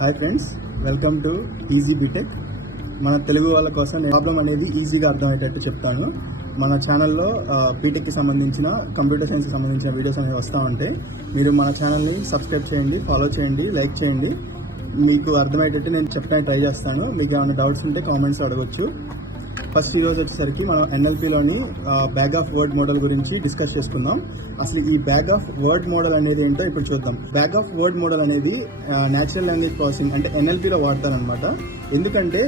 Hi friends, welcome to easy BTech. మన తెలుగు వాళ్ళ కోసం ప్రాబ్లం అనేది ఈజీగా అర్థమయ్యేటట్టు చెప్తాను. మన ఛానల్లో బీటెక్కి సంబంధించిన కంప్యూటర్ సైన్స్కి సంబంధించిన వీడియోస్ అనేవి వస్తూ ఉంటాయి. మీరు మన ఛానల్ని సబ్స్క్రైబ్ చేయండి, ఫాలో చేయండి, లైక్ చేయండి. మీకు అర్థమయ్యేటట్టు నేను చెప్పడానికి ట్రై చేస్తాను. మీకు ఏమైనా డౌట్స్ ఉంటే కామెంట్స్ అడగొచ్చు. ఫస్ట్ ఈరోజు వచ్చేసరికి మనం ఎన్ఎల్పిలోని బ్యాగ్ ఆఫ్ వర్డ్ మోడల్ గురించి డిస్కస్ చేసుకుందాం. అసలు ఈ బ్యాగ్ ఆఫ్ వర్డ్ మోడల్ అనేది ఏంటో ఇప్పుడు చూద్దాం. బ్యాగ్ ఆఫ్ వర్డ్ మోడల్ అనేది న్యాచురల్ లాంగ్వేజ్ ప్రాసెసింగ్ అంటే ఎన్ఎల్పిలో వాడతారనమాట. ఎందుకంటే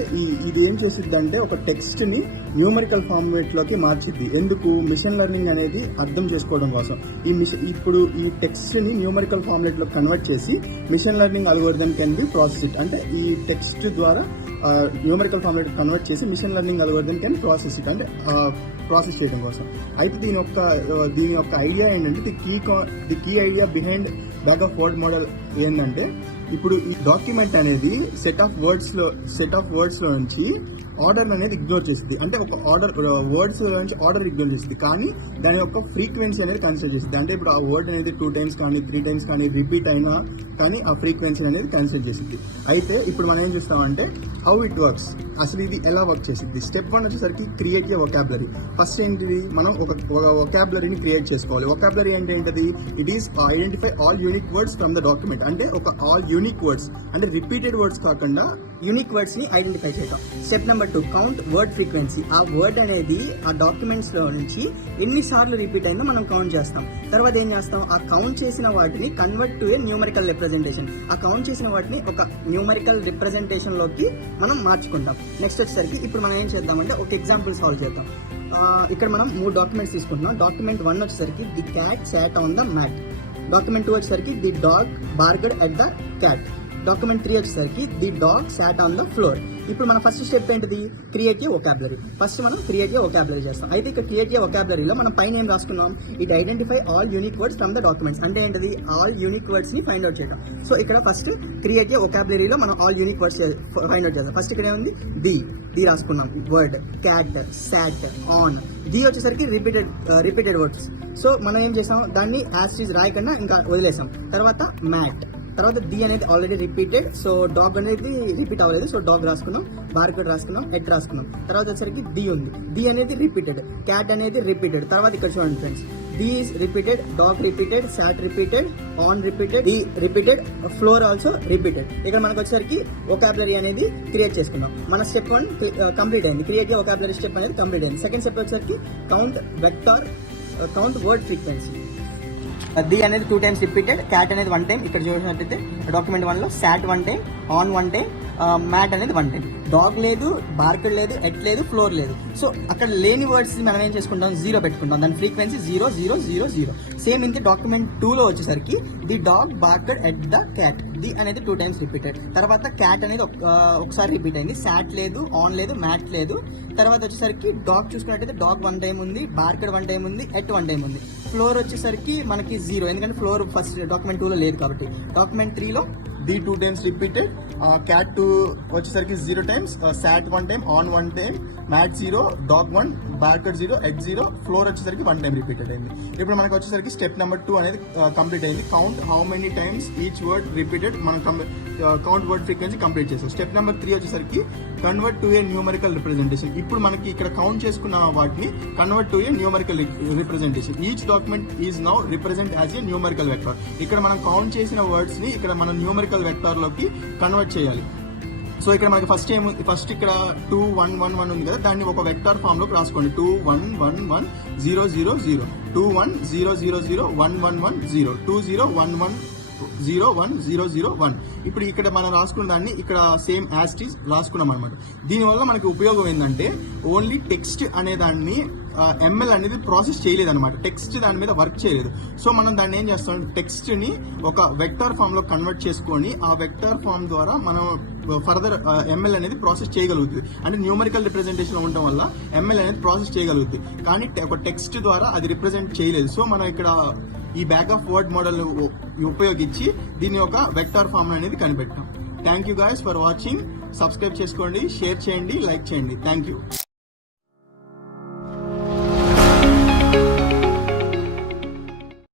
ఇది ఏం చేసిద్ది అంటే ఒక టెక్స్ట్ని న్యూమరికల్ ఫార్మేట్లోకి మార్చిద్ది. ఎందుకు? మిషన్ లెర్నింగ్ అనేది అర్థం చేసుకోవడం కోసం. ఇప్పుడు ఈ టెక్స్ట్ని న్యూమరికల్ ఫార్మేట్లో కన్వర్ట్ చేసి machine learning algorithm can be process it. అంటే ఈ టెక్స్ట్ ద్వారా న్యూమరికల్ ఫార్మేట్ కన్వర్ట్ చేసి machine learning algorithm can process it, అంటే ప్రాసెస్ చేయడం కోసం. అయితే దీని యొక్క ఐడియా ఏంటంటే the key idea behind bag of word model ఏంటంటే, ఇప్పుడు ఈ డాక్యుమెంట్ అనేది సెట్ ఆఫ్ వర్డ్స్ లో నుంచి ఆర్డర్ అనేది ఇగ్నోర్ చేస్తుంది. అంటే ఒక వర్డ్స్ నుంచి ఆర్డర్ ఇగ్నోర్ చేస్తుంది, కానీ దాని యొక్క ఫ్రీక్వెన్సీ అనేది కన్సిడర్ చేస్తుంది. అంటే ఇప్పుడు ఆ వర్డ్ అనేది 2 times కానీ 3 times కానీ రిపీట్ అయినా కానీ ఆ ఫ్రీక్వెన్సీ అనేది కన్సిడర్ చేస్తుంది. అయితే ఇప్పుడు మనం ఏం చేస్తామంటే హౌ ఇట్ వర్క్స్, అసలు ఇది ఎలా వర్క్ చేస్తుంది. స్టెప్ 1 వచ్చేసరికి క్రియేట్ ఏ వొకాబులరీ. ఫస్ట్ ఏంటిది, మనం ఒక వొకాబులరీని క్రియేట్ చేసుకోవాలి. వొకాబులరీ అంటే ఏంటిది? It is identify all unique words from the document. అంటే ఒక ఆల్ యూనిక్ వర్డ్స్ అంటే రిపీటెడ్ వర్డ్స్ కాకుండా యూనిక్ వర్డ్స్ ని ఐడెంటిఫై చేయటం. Step number 2, count word frequency. ఆ వర్డ్ అనేది ఆ డాక్యుమెంట్స్ లో నుంచి ఎన్నిసార్లు రిపీట్ అయిందో మనం కౌంట్ చేస్తాం. తర్వాత ఏం చేస్తాం, ఆ కౌంట్ చేసిన వాటిని convert to A numerical representation. ఆ కౌంట్ చేసిన వాటిని ఒక న్యూమరికల్ రిప్రజెంటేషన్ లోకి మనం మార్చుకుంటాం. నెక్స్ట్ వచ్చేసరికి ఇప్పుడు మనం ఏం చేద్దామంటే ఒక ఎగ్జాంపుల్ సాల్వ్ చేద్దాం. ఇక్కడ మనం 3 డాక్యుమెంట్స్ తీసుకుంటున్నాం. డాక్యుమెంట్ 1 వచ్చేసరికి the cat sat on the mat. Document 2 వచ్చేసరికి the dog barked at the cat. Document 3 వచ్చేసరికి the dog sat on the floor. ఇప్పుడు మన ఫస్ట్ స్టెప్ ఏంటిది? Create a vocabulary. ఫస్ట్ మనం క్రియేట్ ఏ వొకాబులరీ చేస్తాం. అయితే ఇక్కడ క్రియేట్ ఏ వొకాబులరీలో మనం పైన ఏం రాసుకున్నాం, it identify all unique words from the documents. అంటే ఏంటిది? ఆల్ యూనిక్ వర్డ్స్ ని ఫైండ్ అవుట్ చేయడం. సో ఇక్కడ ఫస్ట్ క్రియేట్ ఏ వొకాబులరీలో మనం all unique words find out చేస్తాం. ఫస్ట్ ఇక్కడ ఏముంది? ది రాసుకున్నాం, word, cat, sat, on. The వచ్చేసరికి రిపీటెడ్ వర్డ్స్. సో మనం ఏం చేసాం, దాన్ని యాస్టీస్ రాయకుండా ఇంకా వదిలేసాం. తర్వాత మ్యాట్. తర్వాత ది అనేది ఆల్రెడీ రిపీటెడ్, సో డాగ్ అనేది రిపీట్ అవ్వలేదు, సో డాగ్ రాసుకున్నాం. బార్కోడ్ రాసుకున్నాం, ఎట్ రాసుకున్నాం. తర్వాత వచ్చేసరికి ది ఉంది, ది అనేది రిపీటెడ్, క్యాట్ అనేది రిపీటెడ్. తర్వాత ఇక్కడ చూడండి friends, the is repeated, dog repeated, sat repeated, on repeated, the repeated, floor also repeated. ఇక్కడ మనకు వచ్చేసరికి వొకాబులరీ అనేది క్రియేట్ చేసుకున్నాం. మన స్టెప్ 1 కంప్లీట్ అయింది. క్రియేట్ వొకాబులరీ స్టెప్ అనేది కంప్లీట్ అయింది. సెకండ్ స్టెప్ వచ్చేసరికి కౌంట్ వర్డ్ ఫ్రీక్వెన్సీ. ది అనేది 2 times రిపీటెడ్, క్యాట్ అనేది 1 time. ఇక్కడ చూసినట్టయితే డాక్యుమెంట్ 1 లో సాట్ 1 time, ఆన్ 1 time, మ్యాట్ అనేది 1 time. డాగ్ లేదు, బార్కడ్ లేదు, ఎట్ లేదు, ఫ్లోర్ లేదు. సో అక్కడ లేని వర్డ్స్ మనం ఏం చేసుకుంటాం, 0 పెట్టుకుంటాం. దాని ఫ్రీక్వెన్సీ 0 0 0 0. సేమ్ ఇంత డాక్యుమెంట్ 2 లో వచ్చేసరికి the dog barked at the cat. The అనేది 2 times రిపీటెడ్. తర్వాత క్యాట్ అనేది ఒకసారి రిపీట్ అయింది. సాట్ లేదు, ఆన్ లేదు, మ్యాట్ లేదు. తర్వాత వచ్చేసరికి డాగ్ చూసుకున్నట్టయితే డాగ్ 1 time ఉంది, బార్కడ్ 1 time ఉంది, ఎట్ 1 time ఉంది. ఫ్లోర్ వచ్చేసరికి మనకి 0, ఎందుకంటే ఫ్లోర్ ఫస్ట్ డాక్యుమెంట్ 2 లో లేదు కాబట్టి. డాక్యుమెంట్ 3 లో ది 2 times రిపీటెడ్, క్యాట్ 2 వచ్చేసరికి 0 times, sat 1 time, on 1 time, mat 0, dog 1, barked 0, at 0, floor వచ్చేసరికి 1 time రిపీటెడ్ అయింది. ఇప్పుడు మనకు వచ్చేసరికి స్టెప్ నెంబర్ 2 అనేది కంప్లీట్ అయింది. Count how many times each word repeated. మనం కౌంట్ వర్డ్ ఫ్రీక్వెన్సీ కంప్లీట్ చేస్తాం. స్టెప్ నెంబర్ 3 వచ్చేసరికి convert to A numerical representation. ఇప్పుడు మనకి ఇక్కడ కౌంట్ చేసుకున్న వాటిని convert to A numerical representation. Each document is now represent as a numerical vector. ఇక్కడ మనం కౌంట్ చేసిన వర్డ్స్ ని ఇక్కడ మనం న్యూమరికల్ వెక్టర్ లోకి కన్వర్ట్ చేయాలి. సో ఇక్కడ మనకి ఫస్ట్ ఇక్కడ 2 1 1 1 ఉంది కదా, దాన్ని ఒక వెక్టర్ ఫామ్ లోకి రాసుకోండి. 2 1 1 1 0 0 0, 2 1 0 0 0 1 1 1 0, 2 0 1 1 0 1 0 0 1. ఇప్పుడు ఇక్కడ మనం రాసుకున్న దాన్ని ఇక్కడ సేమ్ యాజ్ ఇట్ ఈస్ రాసుకున్నాం అనమాట. దీనివల్ల మనకి ఉపయోగం ఏంటంటే, ఓన్లీ టెక్స్ట్ అనే దాన్ని ఎంఎల్ అనేది ప్రాసెస్ చేయలేదు అనమాట. టెక్స్ట్ దాని మీద వర్క్ చేయలేదు. సో మనం దాన్ని ఏం చేస్తాం, టెక్స్ట్ ని ఒక వెక్టర్ ఫామ్ లో కన్వర్ట్ చేసుకొని ఆ వెక్టర్ ఫామ్ ద్వారా మనం ఫర్దర్ ఎంఎల్ అనేది ప్రాసెస్ చేయగలుగుతుంది. అంటే న్యూమరికల్ రిప్రజెంటేషన్ ఉండటం వల్ల ఎంఎల్ అనేది ప్రాసెస్ చేయగలుగుతుంది, కానీ ఒక టెక్స్ట్ ద్వారా అది రిప్రజెంట్ చేయలేదు. సో మనం ఇక్కడ ఈ బ్యాగ్ ఆఫ్ వర్డ్ మోడల్ ఉపయోగించి దీని ఒక వెక్టర్ ఫామ్ అనేది కనిపెట్టాం. Thank you guys for watching. Subscribe చేసుకోండి, షేర్ చేయండి, లైక్ చేయండి. Thank you.